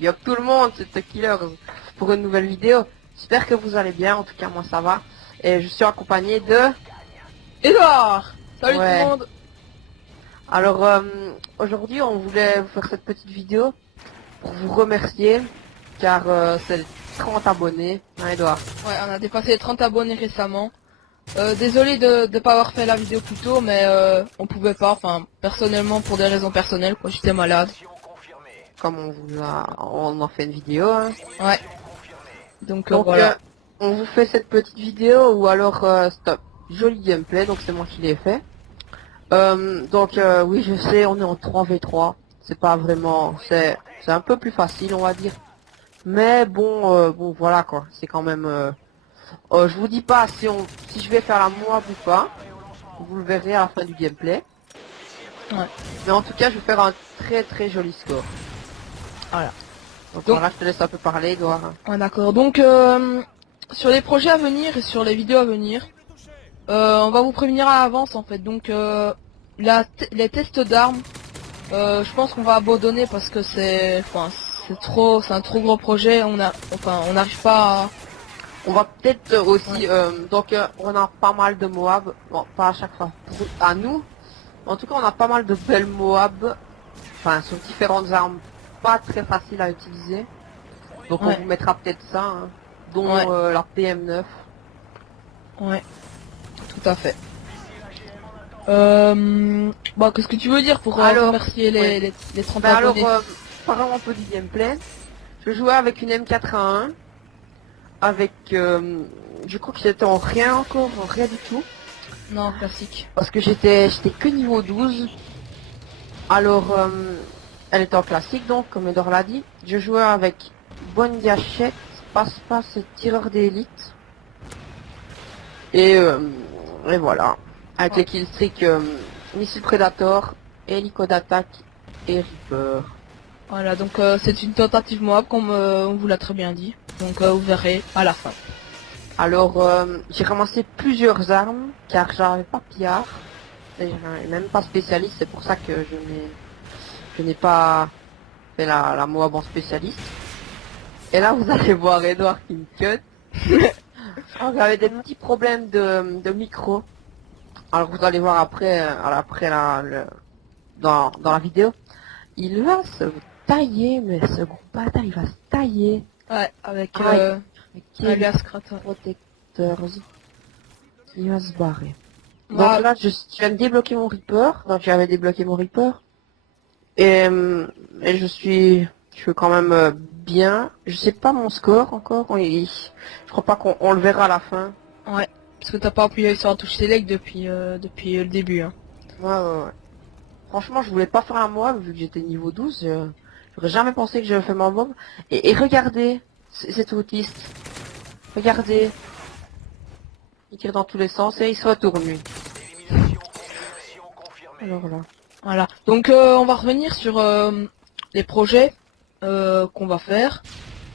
Yo tout le monde, c'est The Killers pour une nouvelle vidéo. J'espère que vous allez bien, en tout cas moi ça va. Et je suis accompagné de... Edouard. Salut Ouais. tout le monde. Alors aujourd'hui on voulait vous faire cette petite vidéo pour vous remercier car c'est les 30 abonnés, hein Edouard? Ouais, on a dépassé les 30 abonnés récemment. Désolé de pas avoir fait la vidéo plus tôt, mais on pouvait pas, enfin personnellement pour des raisons personnelles, quoi, j'étais malade. Comme on en fait une vidéo, hein. Ouais. Donc, Donc voilà. on vous fait cette petite vidéo ou alors stop. Joli gameplay, donc c'est moi qui l'ai fait. Oui je sais, on est en 3v3. C'est pas vraiment, c'est un peu plus facile on va dire. Mais bon voilà quoi, c'est quand même. Je vous dis pas si je vais faire la Moab ou pas. Vous le verrez à la fin du gameplay. Ouais. Mais en tout cas je vais faire un très joli score. Voilà. Donc Donc- voilà, je te laisse un peu parler Edouard. Ouais, d'accord. Donc sur les projets à venir et sur les vidéos à venir, on va vous prévenir à l'avance en fait. Donc les tests d'armes, je pense qu'on va abandonner parce que c'est un trop gros projet. On n'arrive pas à... On va peut-être aussi, on a pas mal de Moab, bon pas à chaque fois à nous, en tout cas on a pas mal de belles Moab, enfin sur différentes armes pas très faciles à utiliser, donc Ouais. on vous mettra peut-être ça, hein, dont Ouais. la PM9. Ouais, tout à fait. Qu'est-ce que tu veux dire pour Alors, remercier ouais. les 30 Ben alors, abonnés? parlons un peu du gameplay. Je jouais avec une M4A1, avec, je crois que j'étais en rien encore, en rien du tout. Non, classique. Parce que j'étais que niveau 12. Alors, elle était en classique donc, comme Edor l'a dit. Je jouais avec bonne gâchette, passe-passe et tireur d'élite. Et voilà. Avec les killstreaks missile Predator, hélico d'attaque et Reaper. Voilà, donc c'est une tentative Moab comme on vous l'a très bien dit. Donc vous verrez à la fin. Alors, j'ai ramassé plusieurs armes, car j'avais pas pillard. Et j'avais même pas spécialiste, c'est pour ça que je n'ai pas fait la Moab en spécialiste. Et là, vous allez voir Edouard qui me cut. Alors, j'avais des petits problèmes de micro. Alors, vous allez voir après, dans la vidéo. Il va se tailler, mais ce gros bâtard, il va se tailler. Ouais, avec Aïe. alias Kratos. Protecteurs. Il va se barrer. Voilà. Donc là, je viens de débloquer mon Reaper. Donc j'avais débloqué mon Reaper. Et je suis quand même bien. Je sais pas mon score encore. Je crois pas qu'on le verra à la fin. Ouais, parce que t'as pas appuyé sur la touche select depuis le début. Hein. Ouais. Franchement, je voulais pas faire un mois vu que j'étais niveau 12. J'aurais jamais pensé que j'avais fait mon mob. Et regardez, c'est autiste. Regardez. Il tire dans tous les sens et il se retourne lui. Alors là. Voilà. Donc on va revenir sur les projets qu'on va faire.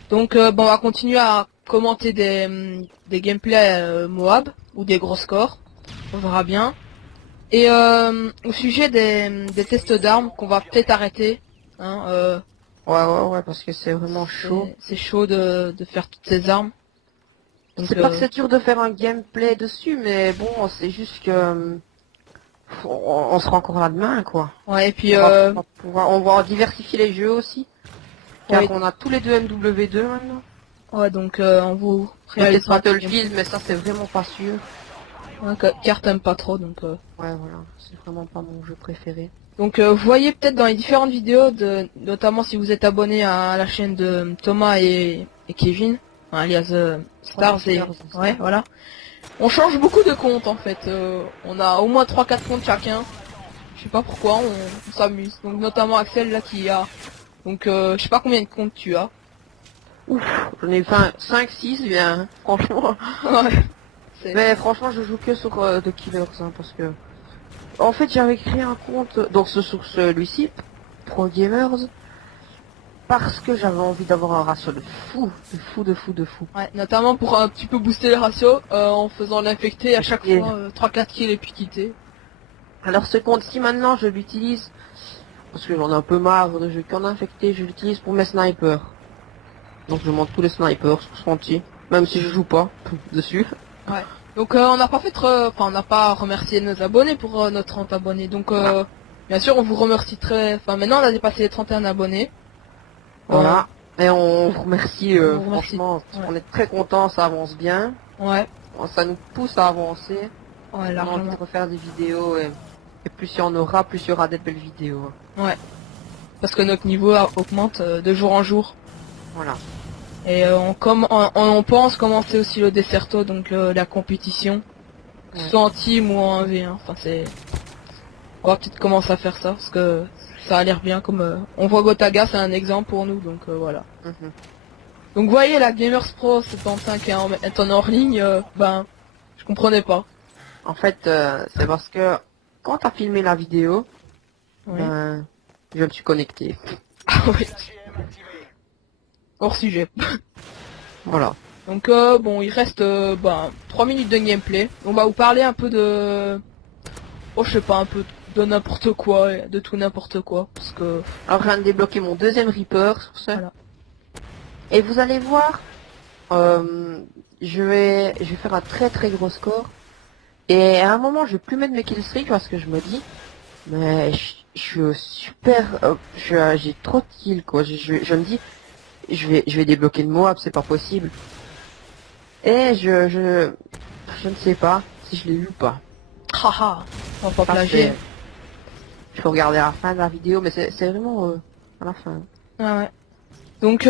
Donc on va continuer à commenter des gameplays Moab ou des gros scores. On verra bien. Et au sujet des tests d'armes qu'on va peut-être arrêter. Hein, Ouais, parce que c'est vraiment chaud. c'est chaud de faire toutes ces armes. Donc, C'est pas que c'est dur de faire un gameplay dessus, mais bon, c'est juste que on sera encore là demain, quoi. ouais, et puis On va diversifier les jeux aussi, car ouais, on a tous les deux MW2 maintenant. ouais, donc on vous Peut-être réalisera Battlefield, mais ça c'est vraiment pas sûr. car t'aimes pas trop, donc Ouais, voilà, c'est vraiment pas mon jeu préféré. donc vous voyez peut-être dans les différentes vidéos, notamment si vous êtes abonné à la chaîne de Thomas et Kevin, hein, alias Stars et ouais, voilà. On change beaucoup de comptes en fait. On a au moins 3-4 comptes chacun. Je sais pas pourquoi, on s'amuse. Donc notamment Axel là qui a. Donc je sais pas combien de comptes tu as. Ouf, j'en ai fait 5-6 bien, hein, franchement. Ouais. Mais franchement, je joue que sur The Killers, hein, parce que... En fait, j'avais créé un compte, donc sur celui-ci, Pro Gamers, parce que j'avais envie d'avoir un ratio de fou. Ouais, notamment pour un petit peu booster le ratio en faisant l'infecté à chaque Et- fois 3-4 kills et puis quitter. Alors ce compte-ci, maintenant, je l'utilise parce que j'en ai un peu marre de jeux qu'on a infecté, je l'utilise pour mes snipers. Donc je monte tous les snipers sur ce entier, même si je joue pas dessus. Ouais. Donc on n'a pas fait on n'a pas remercié nos abonnés pour notre 30 abonnés. Donc bien sûr on vous remercie maintenant on a dépassé les 31 abonnés. Voilà. Et on vous remercie, on vous remercie. franchement, Ouais. on est très content, ça avance bien. Ouais. Ça nous pousse à avancer. Ouais, On a envie de largement. refaire des vidéos et plus il y en aura, plus il y aura des belles vidéos. Ouais. Parce que notre niveau augmente de jour en jour. Voilà. Et on pense commencer aussi le Desserto, donc la compétition. Que ce soit en team ou en 1v1. Enfin c'est. On va peut-être commencer à faire ça parce que ça a l'air bien comme on voit Gotaga, c'est un exemple pour nous, donc voilà. Mhm. Donc vous voyez la Gamers Pro 75 est en hors ligne, je comprenais pas. En fait, c'est parce que quand t'as filmé la vidéo, Oui. ben, je me suis connecté. Ah oui. Hors sujet. Voilà. Donc bon, il reste 3 minutes de gameplay. On va vous parler un peu de, je sais pas, un peu de n'importe quoi, de tout n'importe quoi, parce que Alors je viens de débloquer mon deuxième Reaper sur ce. voilà. Et vous allez voir, je vais faire un très très gros score. Et à un moment, je vais plus mettre mes killstreaks parce que je me dis, mais je suis super, j'ai trop de kills quoi. Je me dis, je vais débloquer le Moab, c'est pas possible. Et je ne sais pas si je l'ai eu ou pas. Haha, on va pas Ça, plagier. je peux regarder à la fin de la vidéo, mais c'est vraiment à la fin. Ah ouais. Donc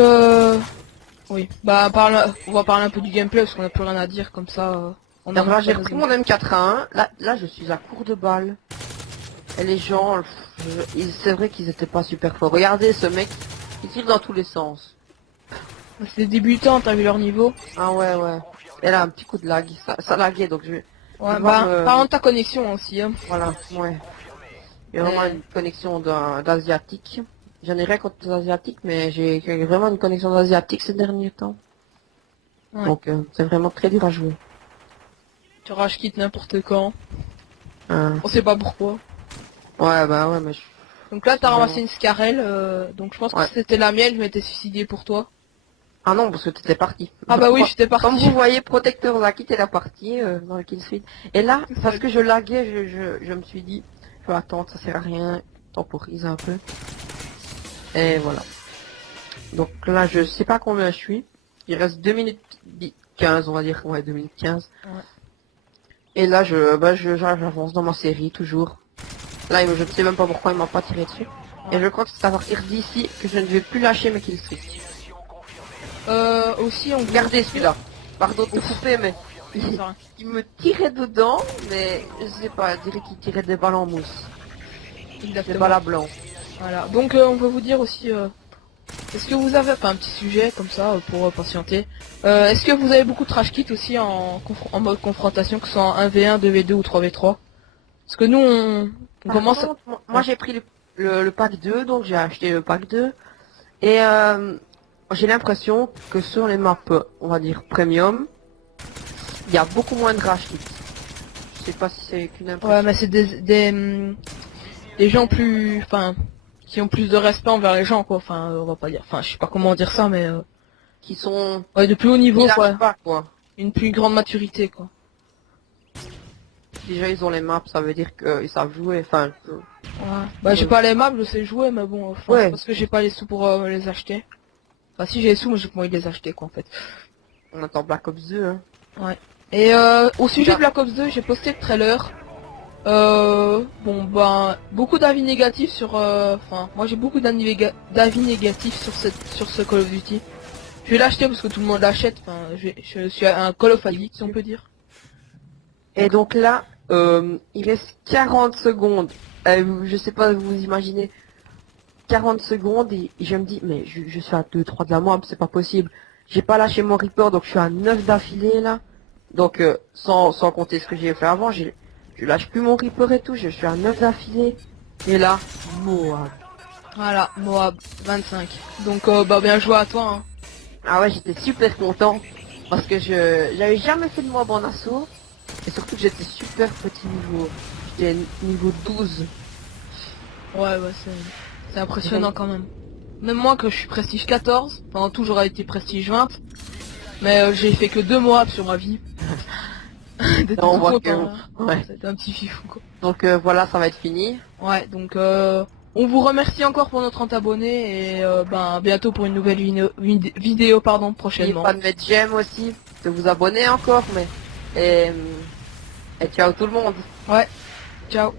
oui, on va parler un peu du gameplay parce qu'on a plus rien à dire comme ça. On Donc a là, j'ai repris mon M4A1. Là, je suis à court de balles. Et les gens, c'est vrai qu'ils étaient pas super forts. Regardez ce mec, il tire dans tous les sens. C'est des débutants, t'as vu leur niveau? Ah ouais, ouais. Et là, un petit coup de lag. Ça laguait, donc je vais Ouais, devoir par contre ta connexion aussi. Hein. Voilà, ouais. Il y a vraiment une connexion d'asiatique. J'en ai rien contre les asiatiques, mais j'ai vraiment une connexion d'asiatique ces derniers temps. Ouais. Donc c'est vraiment très dur à jouer. Tu rage quitte n'importe quand. Hein. On sait pas pourquoi. Ouais, bah ouais, mais Donc là t'as vraiment- ramassé une Scarelle, donc je pense Ouais. que c'était la mienne, je m'étais suicidé pour toi. Ah non, parce que t'étais parti. Ah bah oui, j'étais parti. Comme vous voyez, Protecteur a quitté la partie dans le killswitch. Et là, parce que je laguais, je me suis dit, je vais attendre, ça sert à rien, temporise un peu. Et voilà. Donc là, je sais pas combien je suis. Il reste 2 minutes 15, on va dire. Ouais, 2 minutes 15. Ouais. Et là, j'avance dans ma série, toujours. Là, je ne sais même pas pourquoi il m'a pas tiré dessus. Et je crois que c'est à partir d'ici que je ne vais plus lâcher mes killstreaks. Aussi on Regardez celui-là. Pardon de te couper, mais il me tirait dedans, mais je sais pas, je dirais qu'il tirait des balles en mousse. Des Exactement. balles à blanc. Voilà. Donc on peut vous dire aussi, est-ce que vous avez, un petit sujet comme ça pour patienter. Est-ce que vous avez beaucoup de trash kit aussi en mode confrontation, que ce soit en 1v1, 2v2 ou 3v3? Parce que nous on Par commence. contre, moi j'ai pris le pack 2, donc j'ai acheté le pack 2. Et j'ai l'impression que sur les maps, on va dire premium, il y a beaucoup moins de rage kits. Je sais pas si c'est qu'une impression. Ouais, mais c'est des gens plus, qui ont plus de respect envers les gens, quoi. On va pas dire, je sais pas comment dire ça, mais Qui sont... ouais, de plus haut niveau, Ils quoi. lâchent pas, quoi. Une plus grande maturité, quoi. Déjà ils ont les maps, ça veut dire qu'ils savent jouer. Enfin, Ouais. Bah, j'ai pas les maps, je sais jouer, mais bon, Ouais. parce que j'ai pas les sous pour les acheter. Enfin, si j'ai les sous, mais j'ai pas envie de les acheter, quoi, en fait. on attend Black Ops 2, hein. Et au sujet de Black Ops 2, j'ai posté le trailer. Beaucoup d'avis négatifs sur... moi j'ai beaucoup d'avis négatifs sur ce Call of Duty. Je vais l'acheter parce que tout le monde l'achète. Je suis un Call of Addict, si on peut dire. Et donc là, il reste 40 secondes. Je sais pas, vous imaginez. 40 secondes et je me dis, mais je suis à 2-3 de la mob, c'est pas possible. J'ai pas lâché mon Reaper, donc je suis à 9 d'affilée là. Donc sans compter ce que j'ai fait avant, je lâche plus mon Reaper et tout, je suis à 9 d'affilée. Et là, Moab. Voilà, Moab 25. Donc bien joué à toi. Hein. Ah ouais, j'étais super content. Parce que j'avais jamais fait de Moab en assaut. Et surtout que j'étais super petit niveau. J'étais niveau 12. Ouais, c'est... C'est impressionnant quand même. Même moi que je suis prestige 14, pendant tout j'aurais été prestige 20. Mais j'ai fait que 2 mois sur ma vie. D'être On tout voit content, là. que... Ouais. C'était un petit fifou quoi. Donc voilà, ça va être fini. Ouais, donc on vous remercie encore pour notre 30 abonnés et ben bientôt pour une nouvelle vidéo pardon N'oubliez prochainement. pas de mettre j'aime aussi, de vous abonner encore, mais... Et ciao tout le monde. Ouais, ciao.